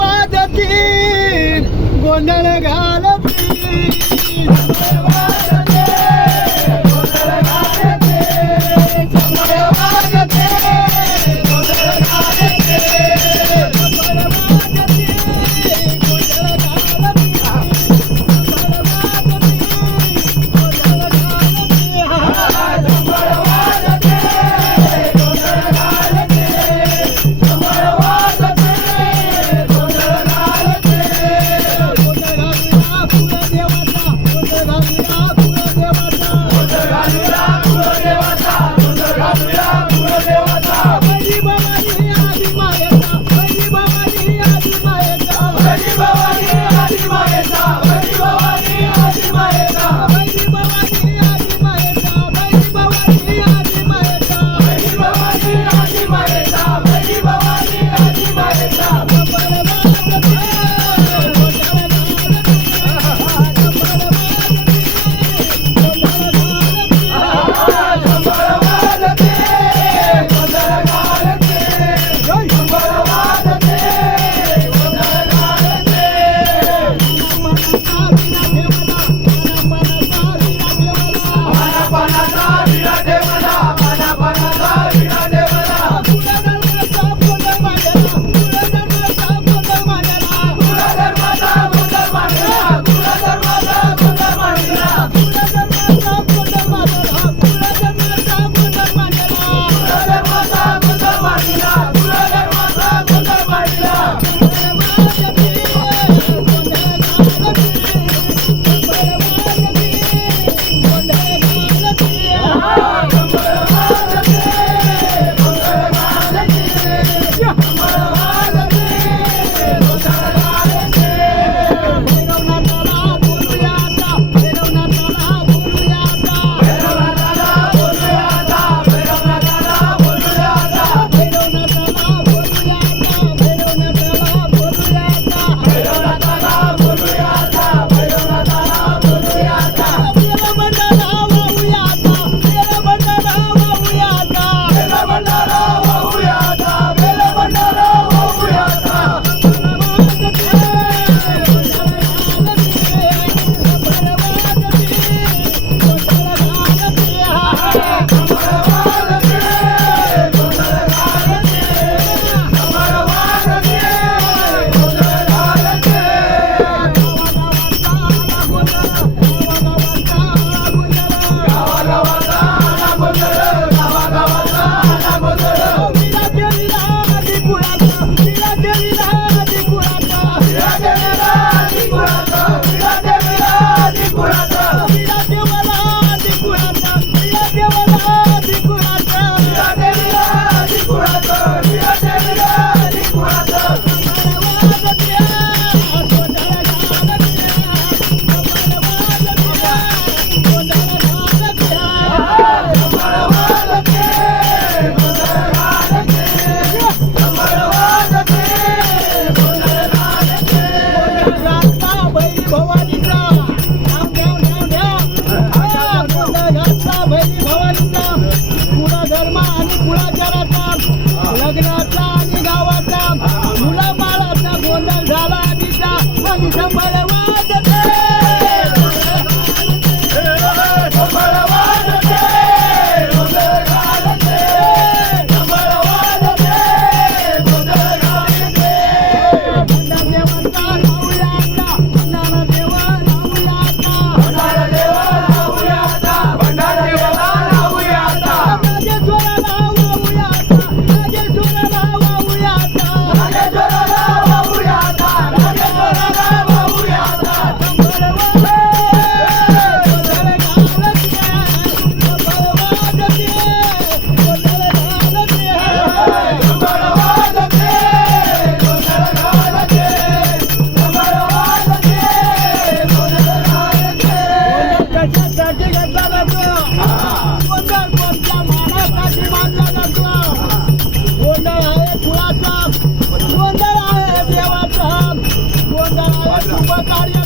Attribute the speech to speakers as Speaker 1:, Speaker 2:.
Speaker 1: घालती गोंधळ घालती. Stop! December. Bulgaria.